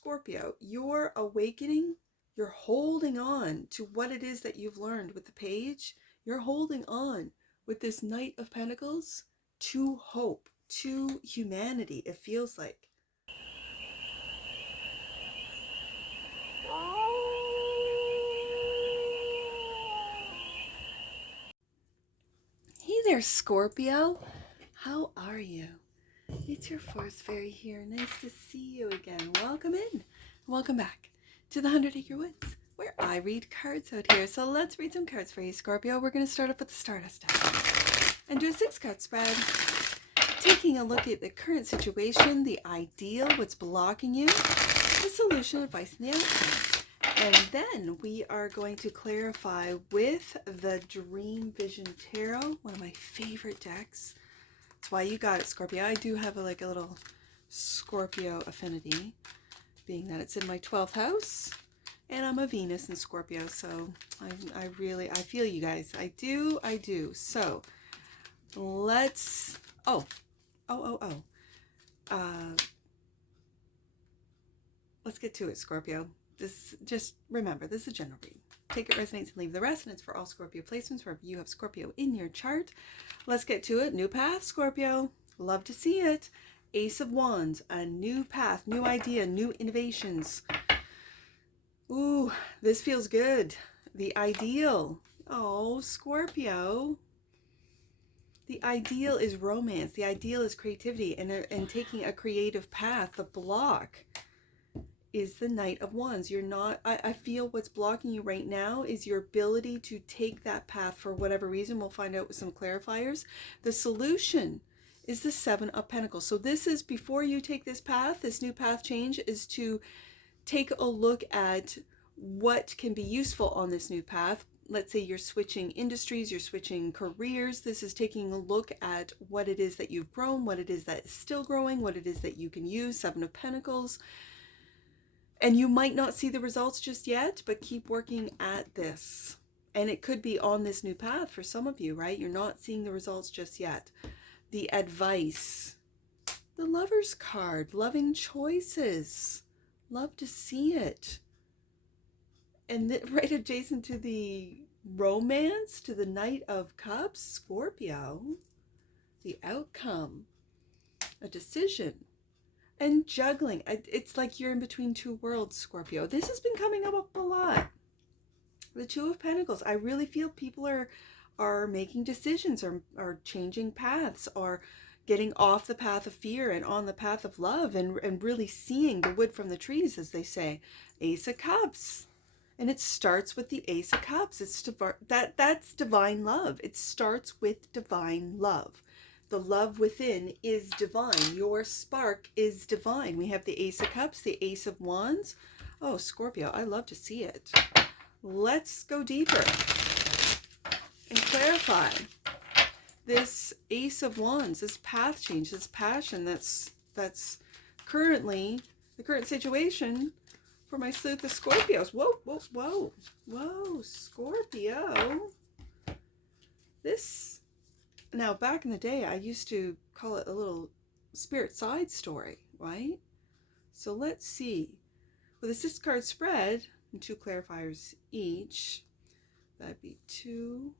Scorpio, you're awakening, you're holding on to what it is that you've learned with the page. You're holding on with this Knight of Pentacles to hope, to humanity, it feels like. Hey there, Scorpio. How are you? It's your Force Fairy here. Nice to see you again. Welcome in. Welcome back to the 100 Acre Woods, where I read cards out here. So let's read some cards for you, Scorpio. We're going to start off with the Stardust deck and do a 6-card spread, taking a look at the current situation, the ideal, what's blocking you, the solution, advice, and the outcome. And then we are going to clarify with the Dream Vision Tarot, one of my favorite decks. That's why you got it, Scorpio. I do have a little Scorpio affinity, being that it's in my 12th house, and I'm a Venus in Scorpio, so I feel you guys. I do. So let's, let's get to it, Scorpio. Just remember, this is a general read. Take it resonates and leave the rest, and it's for all Scorpio placements wherever you have Scorpio in your chart. Let's get to it. New path, Scorpio. Love to see it. Ace of Wands, a new path, new idea, new innovations. Ooh, this feels good. The ideal. Oh, Scorpio. The ideal is romance. The ideal is creativity and taking a creative path. The block is the Knight of Wands. You're not, I feel what's blocking you right now is your ability to take that path for whatever reason. We'll find out with some clarifiers. The solution is the 7 of Pentacles. So this is, before you take this path, this new path change is to take a look at what can be useful on this new path. Let's say you're switching industries, you're switching careers. This is taking a look at what it is that you've grown, what it is that is still growing, what it is that you can use. 7 of Pentacles. And you might not see the results just yet, but keep working at this. And it could be on this new path for some of you, right? You're not seeing the results just yet. The advice, the Lover's card, loving choices. Love to see it. And right adjacent to the romance, to the Knight of Cups, Scorpio, the outcome, a decision. And juggling. It's like you're in between two worlds, Scorpio. This has been coming up a lot. The 2 of Pentacles. I really feel people are making decisions, or changing paths, or getting off the path of fear and on the path of love, and really seeing the wood from the trees, as they say. Ace of Cups. And it starts with the Ace of Cups. That's divine love. It starts with divine love. The love within is divine. Your spark is divine. We have the Ace of Cups, the Ace of Wands. Oh, Scorpio, I love to see it. Let's go deeper and clarify this Ace of Wands, this path change, this passion that's currently the current situation for my sleuth of Scorpios. Whoa, Scorpio. This... Now, back in the day, I used to call it a little spirit side story, right? So let's see. With a 6-card spread and 2 clarifiers each, that'd be 2,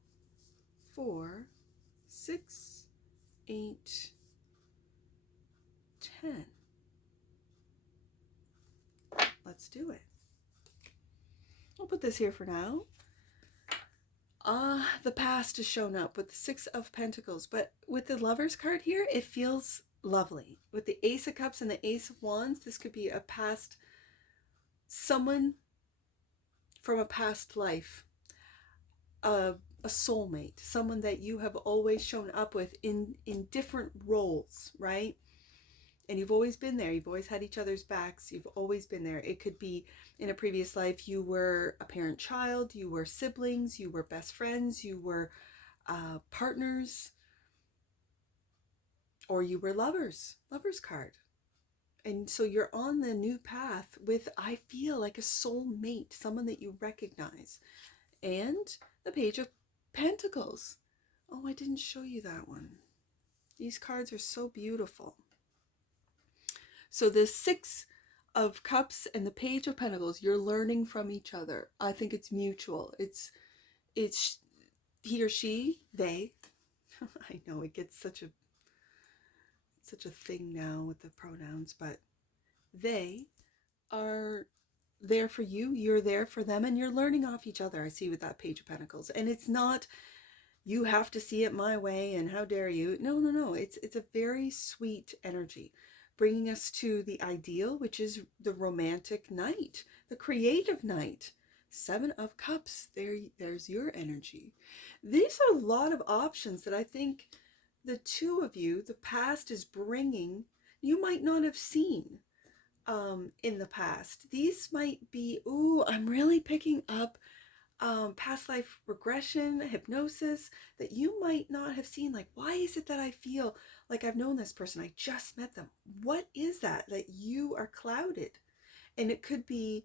4, 6, 8, 10. Let's do it. I'll put this here for now. The past has shown up with the 6 of Pentacles, but with the Lover's card here, it feels lovely. With the Ace of Cups and the Ace of Wands, this could be a past, someone from a past life, a soulmate, someone that you have always shown up with in different roles, right? And you've always been there. You've always had each other's backs. You've always been there. It could be in a previous life you were a parent-child, you were siblings, you were best friends, you were partners, or you were lovers. Lover's card. And so you're on the new path with, I feel like, a soulmate, someone that you recognize. And the Page of Pentacles. Oh, I didn't show you that one. These cards are so beautiful. So the 6 of Cups and the Page of Pentacles, you're learning from each other. I think it's mutual. It's he or she, they. I know it gets such a thing now with the pronouns, but they are there for you, you're there for them, and you're learning off each other. I see with that Page of Pentacles. And it's not you have to see it my way and how dare you. No, no, no. It's a very sweet energy, bringing us to the ideal, which is the romantic night, the creative night. Seven of Cups, there's your energy. These are a lot of options that I think the two of you, the past is bringing, you might not have seen in the past. These might be, ooh, I'm really picking up past life regression, hypnosis that you might not have seen. Like, why is it that I feel like I've known this person? I just met them. What is that you are clouded? And it could be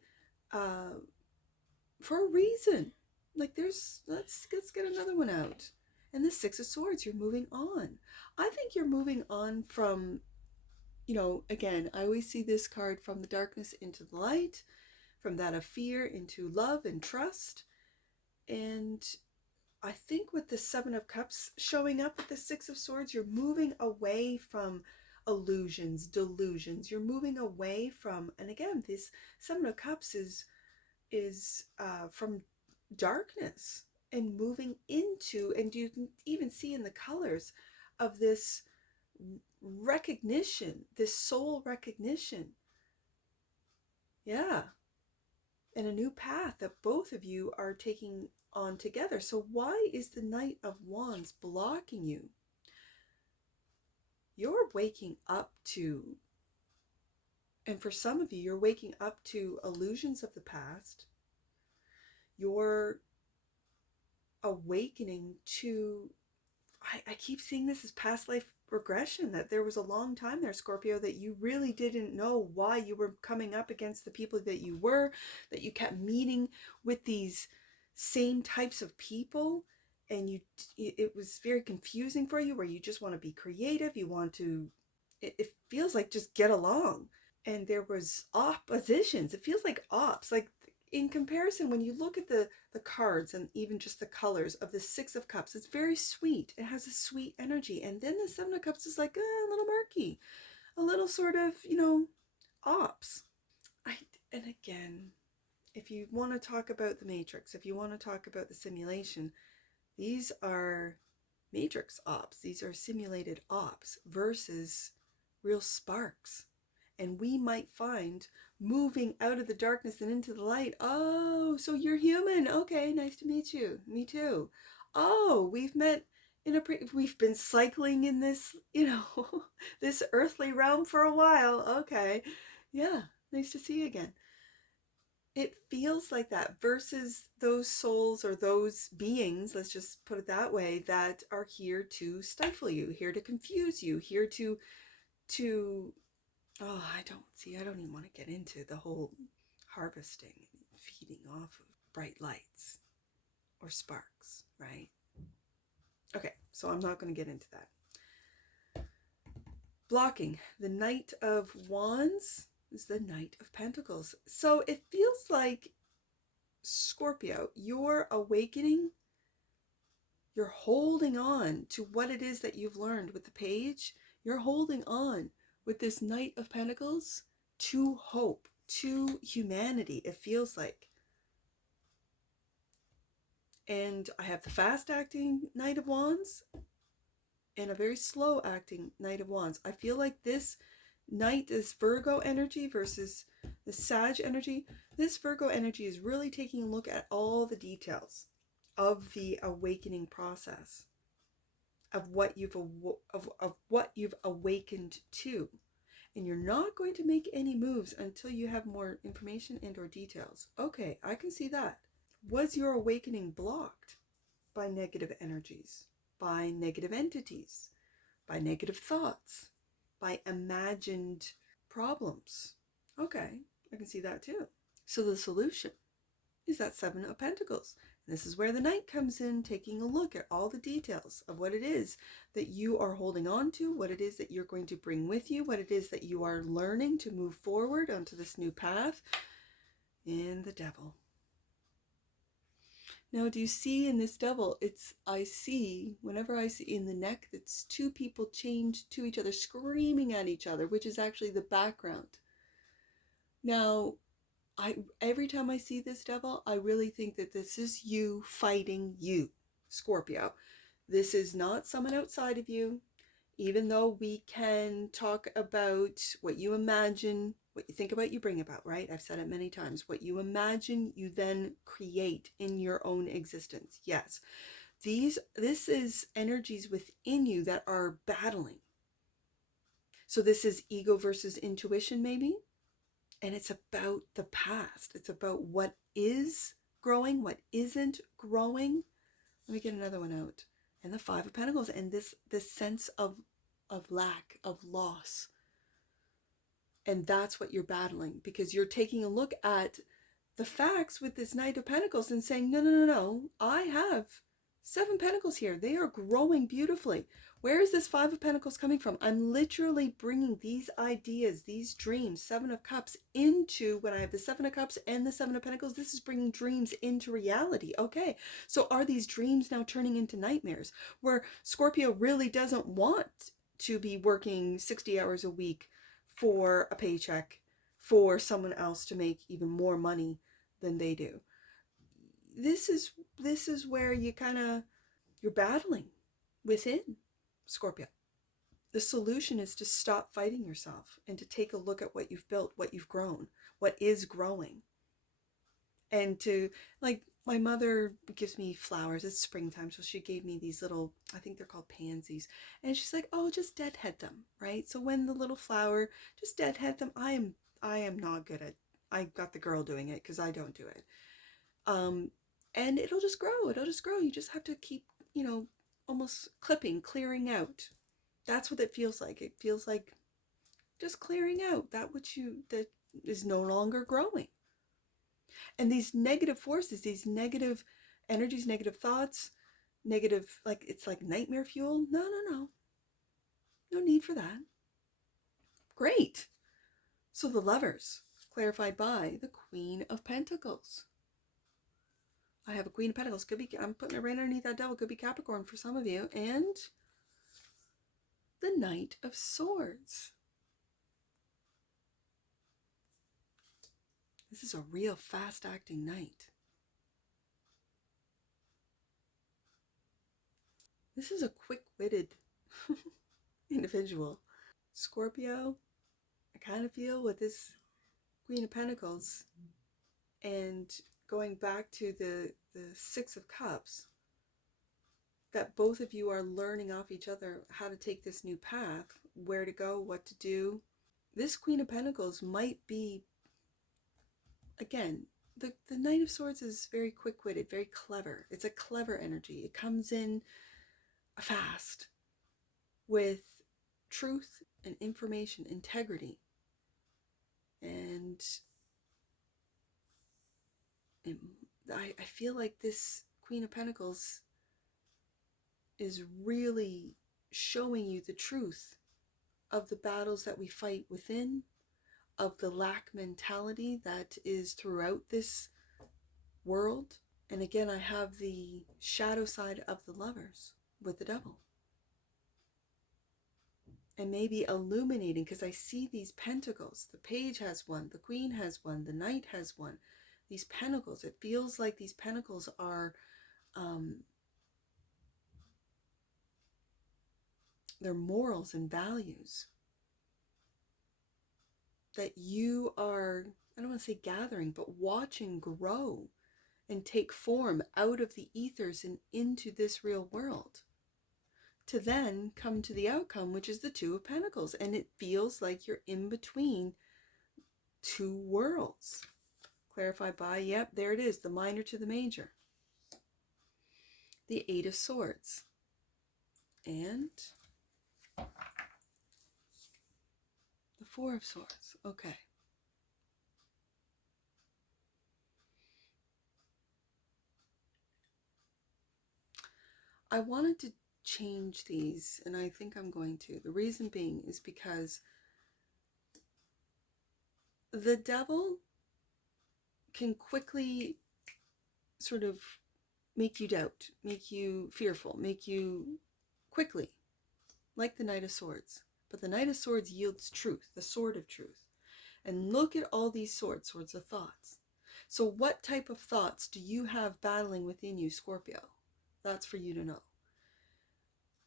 for a reason. Like, let's get another one out. And the Six of Swords, you're moving on. I think you're moving on from, again, I always see this card from the darkness into the light, from that of fear into love and trust. And I think with the Seven of Cups showing up with the Six of Swords, you're moving away from illusions, delusions. You're moving away from, and again, this Seven of Cups is from darkness and moving into, and you can even see in the colors of this recognition, this soul recognition. Yeah. And a new path that both of you are taking on together. So why is the Knight of Wands blocking you? You're waking up to, and for some of you, you're waking up to illusions of the past. You're awakening to, I keep seeing this as past life regression, that there was a long time there, Scorpio, that you really didn't know why you were coming up against the people that you were, that you kept meeting with these same types of people, and it was very confusing for you, where you just want to be creative, you want to, it feels like just get along. And there was oppositions. It feels like ops, like in comparison, when you look at the cards and even just the colors of the Six of Cups, it's very sweet. It has a sweet energy. And then the Seven of Cups is like a little murky, a little sort of, ops. And again, if you want to talk about the matrix, if you want to talk about the simulation, these are matrix ops. These are simulated ops versus real sparks. And we might find, moving out of the darkness and into the light, oh, so you're human. Okay, nice to meet you. Me too. Oh, we've met we've been cycling in this, this earthly realm for a while. Okay. Yeah, nice to see you again. It feels like that, versus those souls or those beings, let's just put it that way, that are here to stifle you, here to confuse you, here to oh, I don't even want to get into the whole harvesting and feeding off of bright lights or sparks, right? Okay, so I'm not going to get into that. Blocking the Knight of Wands is the Knight of Pentacles. So it feels like, Scorpio, you're awakening, you're holding on to what it is that you've learned with the Page. You're holding on with this Knight of Pentacles to hope, to humanity, it feels like. And I have the fast acting Knight of Wands and a very slow acting Knight of Wands. I feel like this Knight is Virgo energy versus the Sag energy. This Virgo energy is really taking a look at all the details of the awakening process, of what you've awakened to. And you're not going to make any moves until you have more information and or details. Okay, I can see that. Was your awakening blocked by negative energies, by negative entities, by negative thoughts, by imagined problems? Okay, I can see that too. So the solution is that Seven of Pentacles. This is where the Knight comes in, taking a look at all the details of what it is that you are holding on to, what it is that you're going to bring with you, what it is that you are learning to move forward onto this new path. And the Devil. Now, do you see in this Devil, whenever I see in the neck, it's two people chained to each other, screaming at each other, which is actually the background. Now, every time I see this Devil, I really think that this is you fighting you, Scorpio. This is not someone outside of you. Even though we can talk about what you imagine, what you think about, you bring about, right? I've said it many times. What you imagine, you then create in your own existence. Yes. This is energies within you that are battling. So this is ego versus intuition, maybe. And it's about the past. It's about what is growing, what isn't growing. Let me get another one out. And the Five of Pentacles, and this sense of lack, of loss. And that's what you're battling, because you're taking a look at the facts with this Knight of Pentacles and saying, no, I have 7 Pentacles here. They are growing beautifully. Where is this 5 of Pentacles coming from? I'm literally bringing these ideas, these dreams, 7 of Cups into, when I have the 7 of Cups and the 7 of Pentacles, this is bringing dreams into reality. Okay, so are these dreams now turning into nightmares where Scorpio really doesn't want to be working 60 hours a week for a paycheck for someone else to make even more money than they do? This is where you're battling within, Scorpio. The solution is to stop fighting yourself and to take a look at what you've built, what you've grown, what is growing. And to, like, my mother gives me flowers. It's springtime, so she gave me these little, I think they're called pansies. And she's like, oh, just deadhead them, right? So when the little flower, just deadhead them. I am not good at, I got the girl doing it because I don't do it. And it'll just grow. It'll just grow. You just have to keep, almost clipping, clearing out. That's what it feels like. It feels like just clearing out that is no longer growing. And these negative forces, these negative energies, negative thoughts, negative, it's like nightmare fuel. No. No need for that. Great. So the Lovers, clarified by the Queen of Pentacles. I have a Queen of Pentacles. Could be, I'm putting it right underneath that Devil. Could be Capricorn for some of you. And the Knight of Swords. This is a real fast-acting knight. This is a quick-witted individual. Scorpio, I kind of feel with this Queen of Pentacles and going back to the Six of Cups, that both of you are learning off each other how to take this new path, where to go, what to do. This Queen of Pentacles might be, again, the Knight of Swords is very quick-witted, very clever. It's a clever energy. It comes in fast with truth and information, integrity. And I feel like this Queen of Pentacles is really showing you the truth of the battles that we fight within, of the lack mentality that is throughout this world. And again, I have the shadow side of the Lovers with the Devil. And maybe illuminating, because I see these pentacles. The Page has one, the Queen has one, the Knight has one. These pentacles, it feels like these pentacles are, they're morals and values that you are, I don't want to say gathering, but watching grow and take form out of the ethers and into this real world, to then come to the outcome, which is the Two of Pentacles. And it feels like you're in between two worlds. Clarified by, yep, there it is, the minor to the major. The Eight of Swords. And the Four of Swords. Okay. I wanted to change these, and I think I'm going to. The reason being is because the devil can quickly sort of make you doubt, make you fearful, make you quickly, like the Knight of Swords. But the Knight of Swords yields truth, the sword of truth. And look at all these swords, swords of thoughts. So what type of thoughts do you have battling within you, Scorpio? That's for you to know.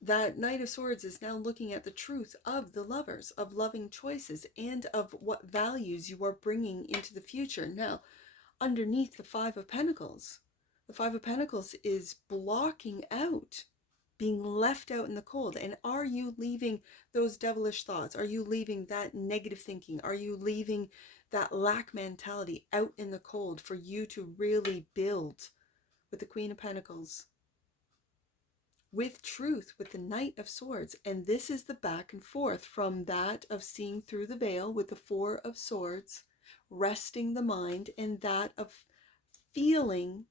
That Knight of Swords is now looking at the truth of the lovers, of loving choices, and of what values you are bringing into the future. Now, underneath the Five of Pentacles, the Five of Pentacles is blocking out, being left out in the cold. And are you leaving those devilish thoughts? Are you leaving that negative thinking? Are you leaving that lack mentality out in the cold for you to really build with the Queen of Pentacles, with truth, with the Knight of Swords? And this is the back and forth from that of seeing through the veil with the Four of Swords, resting the mind, and that of feeling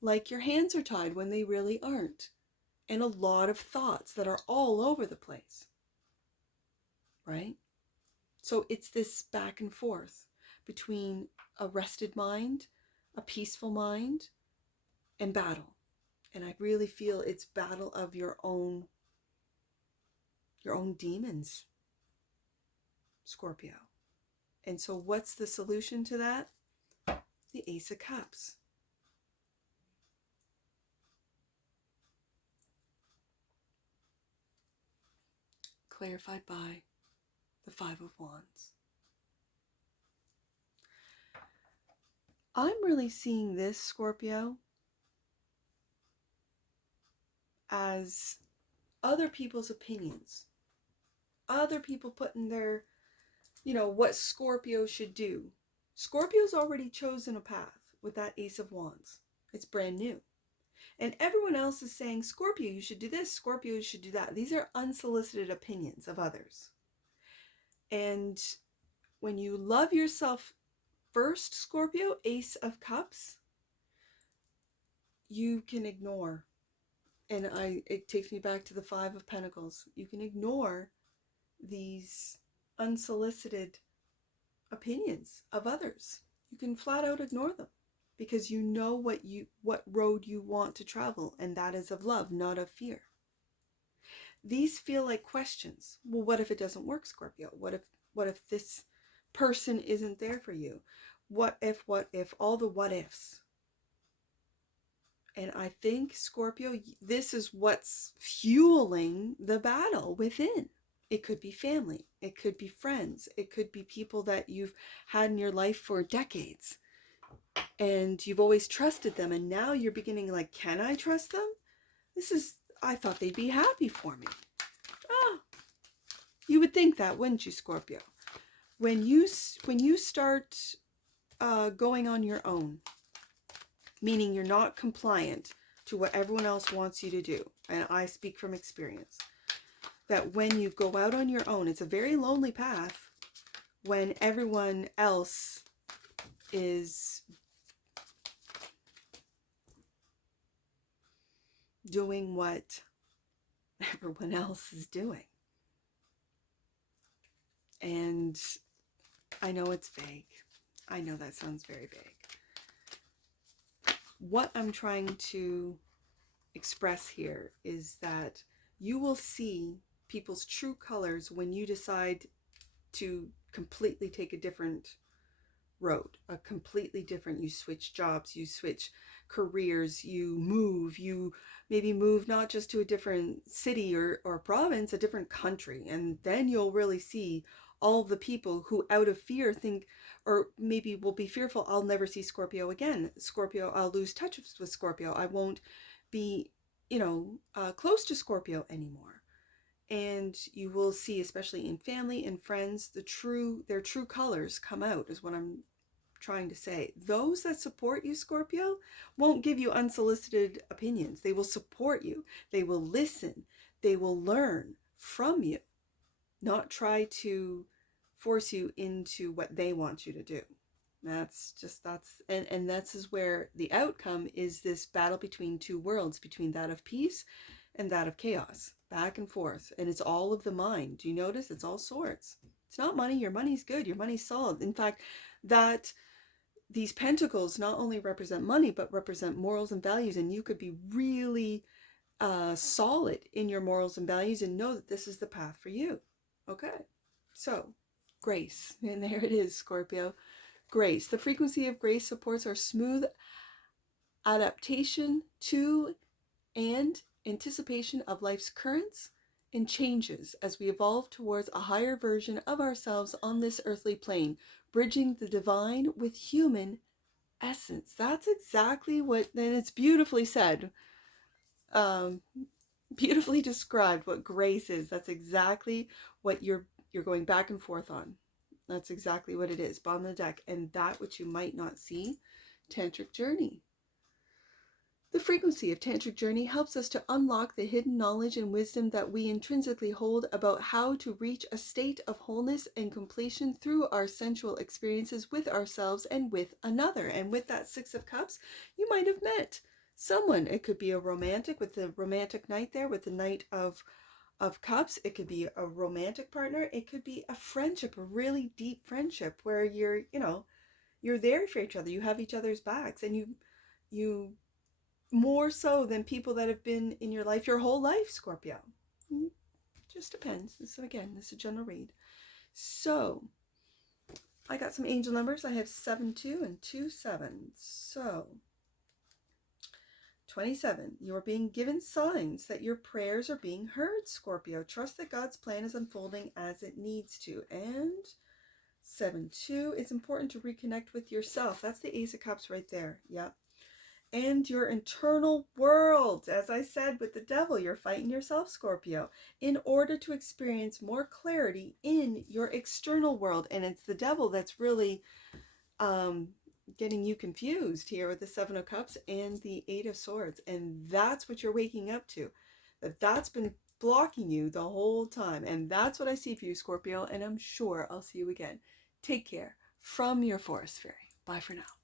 like your hands are tied when they really aren't. And a lot of thoughts that are all over the place, right? So it's this back and forth between a rested mind, a peaceful mind, and battle. And I really feel it's battle of your own demons, Scorpio. And so what's the solution to that? The Ace of Cups. Clarified by the Five of Wands. I'm really seeing this, Scorpio, as other people's opinions. Other people putting their, what Scorpio should do. Scorpio's already chosen a path with that Ace of Wands. It's brand new. And everyone else is saying, Scorpio, you should do this. Scorpio, you should do that. These are unsolicited opinions of others. And when you love yourself first, Scorpio, Ace of Cups, you can ignore. And it takes me back to the Five of Pentacles. You can ignore these unsolicited opinions of others. You can flat out ignore them because you know what road you want to travel, and that is of love, not of fear. These feel like questions. Well, what if it doesn't work, Scorpio? What if this person isn't there for you? What if, all the what ifs. And I think, Scorpio, this is what's fueling the battle within. It could be family. It could be friends. It could be people that you've had in your life for decades. And you've always trusted them. And now you're beginning like, can I trust them? I thought they'd be happy for me. Oh, you would think that, wouldn't you, Scorpio? When you start going on your own, meaning you're not compliant to what everyone else wants you to do, and I speak from experience, that when you go out on your own, it's a very lonely path when everyone else is doing what everyone else is doing. And I know it's vague. I know that sounds very vague. What I'm trying to express here is that you will see people's true colors when you decide to completely take a different road, you switch jobs, you switch careers, you maybe move not just to a different city or province, a different country. And then you'll really see all the people who out of fear think, or maybe will be fearful, I'll never see Scorpio again. Scorpio, I'll lose touch with Scorpio. I won't be, close to Scorpio anymore. And you will see, especially in family and friends, their true colors come out, is what I'm trying to say. Those that support you, Scorpio, won't give you unsolicited opinions. They will support you. They will listen. They will learn from you, not try to force you into what they want you to do. That's where the outcome is, this battle between two worlds, between that of peace and that of chaos, back and forth. And it's all of the mind. Do you notice? It's all swords. It's not money. Your money's good. Your money's solid. In fact, that these pentacles not only represent money, but represent morals and values. And you could be really solid in your morals and values and know that this is the path for you. Okay. So grace. And there it is, Scorpio. Grace. The frequency of grace supports our smooth adaptation to and anticipation of life's currents and changes as we evolve towards a higher version of ourselves on this earthly plane, bridging the divine with human essence. That's exactly what, and it's beautifully said, beautifully described what grace is. That's exactly what you're going back and forth on. That's exactly what it is. Bottom of the deck. And that which you might not see, tantric journey. The frequency of tantric journey helps us to unlock the hidden knowledge and wisdom that we intrinsically hold about how to reach a state of wholeness and completion through our sensual experiences with ourselves and with another. And with that Six of Cups, you might have met someone. It could be a romantic, with the romantic knight there, with the Knight of Cups. It could be a romantic partner. It could be a friendship, a really deep friendship where you're there for each other. You have each other's backs, and you more so than people that have been in your life your whole life, Scorpio. Just depends. This is a general read. So I got some angel numbers. I have 7-2 and 2-7. So 27. You are being given signs that your prayers are being heard, Scorpio. Trust that God's plan is unfolding as it needs to. And 7-2. It's important to reconnect with yourself. That's the Ace of Cups right there. Yep. And your internal world. As I said with the devil, you're fighting yourself, Scorpio, in order to experience more clarity in your external world. And it's the devil that's really getting you confused here with the Seven of Cups and the Eight of Swords. And that's what you're waking up to. That's been blocking you the whole time. And that's what I see for you, Scorpio. And I'm sure I'll see you again. Take care. From your Forest Fairy. Bye for now.